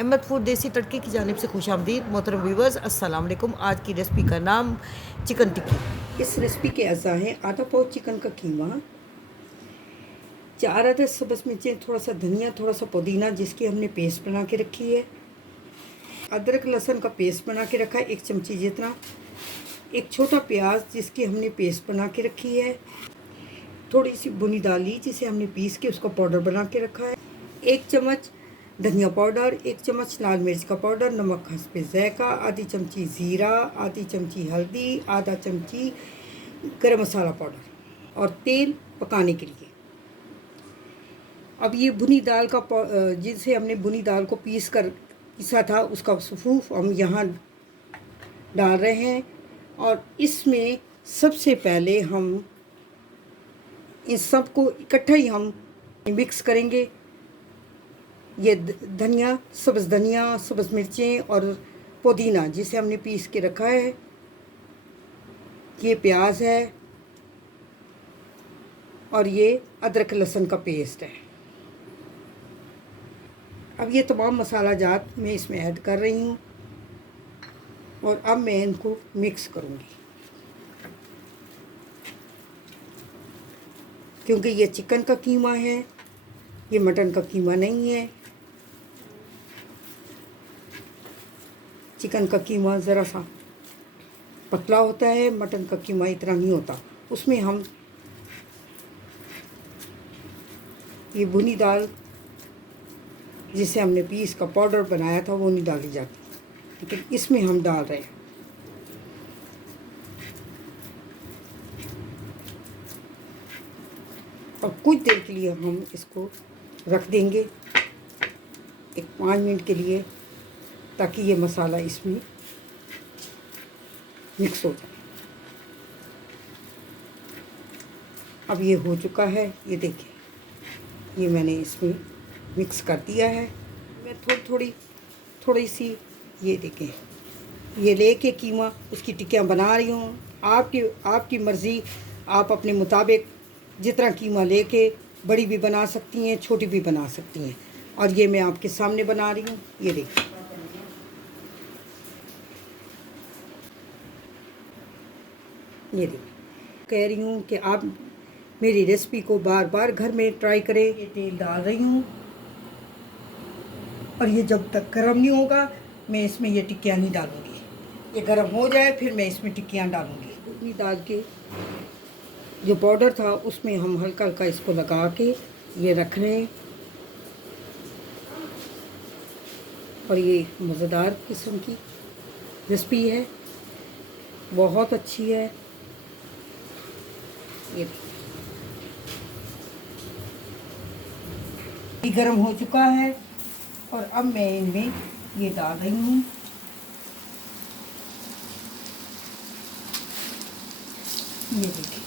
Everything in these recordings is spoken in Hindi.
अहमद फूड देसी तड़के की जानिब से खुशामदीद मोहतरम व्यूवर्स, अस्सलाम वालेकुम। आज की रेसिपी का नाम चिकन टिक्की। इस रेसिपी के अज़ा हैं आधा पाव चिकन का कीमा, 4 अदद सब्ज़ मिर्चें, थोड़ा सा धनिया, थोड़ा सा पुदीना जिसकी हमने पेस्ट बना के रखी है, अदरक लहसुन का पेस्ट बना के रखा है 1 चमची जितना, एक छोटा प्याज जिसकी हमने पेस्ट बना के रखी है, थोड़ी सी भुनी दाल ली जिसे हमने पीस के उसका पाउडर बना के रखा है, 1 चम्मच धनिया पाउडर, 1 चम्मच लाल मिर्च का पाउडर, नमक हस्बे ज़ायक़ा, आधी चमची ज़ीरा, आधी चमची हल्दी, आधा चमची गरम मसाला पाउडर और तेल पकाने के लिए। अब ये भुनी दाल का जिसे हमने भुनी दाल को पीसा था उसका सफ़ूफ हम यहाँ डाल रहे हैं और इसमें सबसे पहले हम इन सब को इकट्ठा ही हम मिक्स करेंगे। ये धनिया, सब्ज़ मिर्चें और पुदीना जिसे हमने पीस के रखा है, ये प्याज है और ये अदरक लहसुन का पेस्ट है। अब ये तमाम मसाला जात मैं इसमें ऐड कर रही हूँ और अब मैं इनको मिक्स करूँगी। क्योंकि ये चिकन का कीमा है, ये मटन का कीमा नहीं है। चिकन का कीमा ज़रा सा पतला होता है, मटन का कीमा इतना नहीं होता। उसमें हम ये भुनी दाल जिसे हमने पीस का पाउडर बनाया था वो नहीं डाली जाती, लेकिन इसमें हम डाल रहे हैं। और कुछ देर के लिए हम इसको रख देंगे, एक 5 मिनट के लिए, ताकि ये मसाला इसमें मिक्स हो जाए। अब ये हो चुका है, ये देखिए, ये मैंने इसमें मिक्स कर दिया है। मैं थोड़ी सी ये देखें, ये लेके कीमा उसकी टिक्कियाँ बना रही हूँ। आपकी मर्ज़ी, आप अपने मुताबिक जितना कीमा लेके बड़ी भी बना सकती हैं, छोटी भी बना सकती हैं। और ये मैं आपके सामने बना रही हूँ, ये देखिए। ये देखिए, कह रही हूँ कि आप मेरी रेसिपी को बार बार घर में ट्राई करें। ये तेल डाल रही हूँ और ये जब तक गर्म नहीं होगा मैं इसमें ये टिक्कियाँ नहीं डालूँगी। ये गर्म हो जाए फिर मैं इसमें टिक्कियाँ डालूँगी। उतनी दाल के जो पाउडर था उसमें हम हल्का हल्का इसको लगा के ये रख रहे हैं। और ये मज़ेदार किस्म की रेसिपी है, बहुत अच्छी है। ये गर्म हो चुका है और अब मैं इनमें ये डाल रही हूँ। ये देखिए,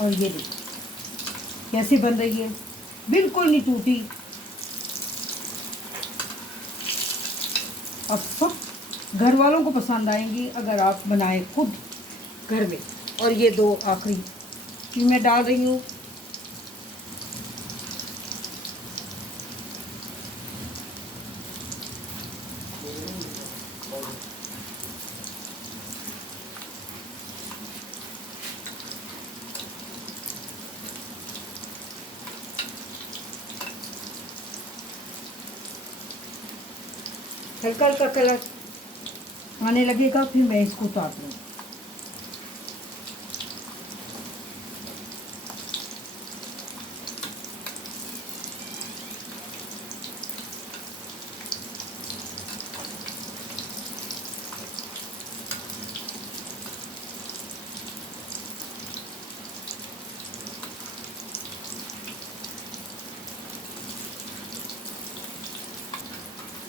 और ये देखिए कैसी बन रही है, बिल्कुल नहीं टूटी। और सब घर वालों को पसंद आएंगी अगर आप बनाएं खुद घर में। और ये 2 आखिरी मैं डाल रही हूँ। हल्का हल्का कलर आने लगेगा फिर मैं इसको उतार दूँगी।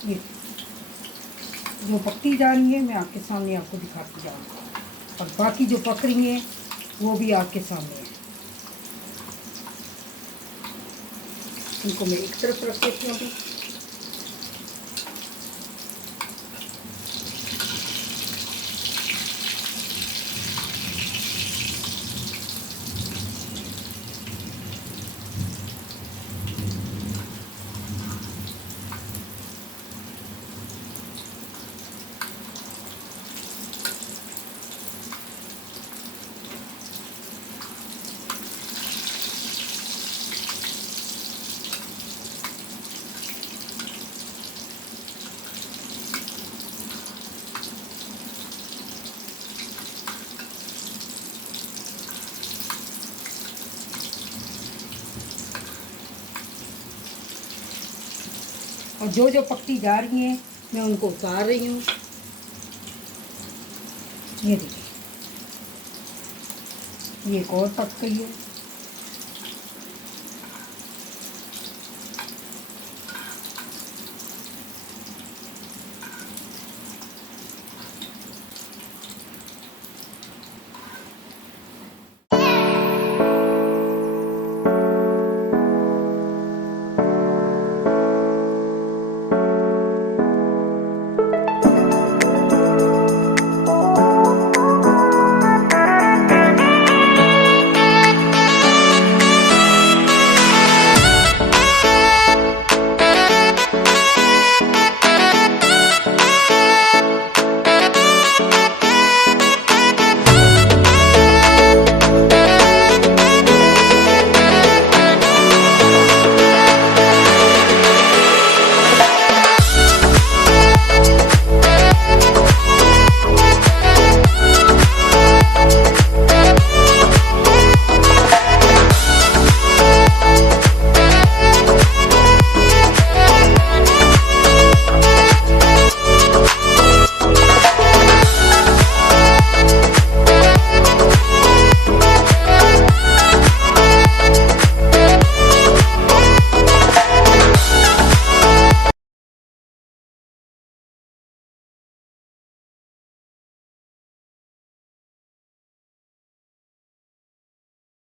ये जो पकती जा रही है मैं आपके सामने आपको दिखाती जा रही हूँ, और बाकी जो पक रही हैं वो भी आपके सामने है। इनको मैं एक तरफ रख देती हूँ अभी। और जो जो पकती जा रही हैं मैं उनको उतार रही हूँ। ये देखिए, ये एक और पक गई है।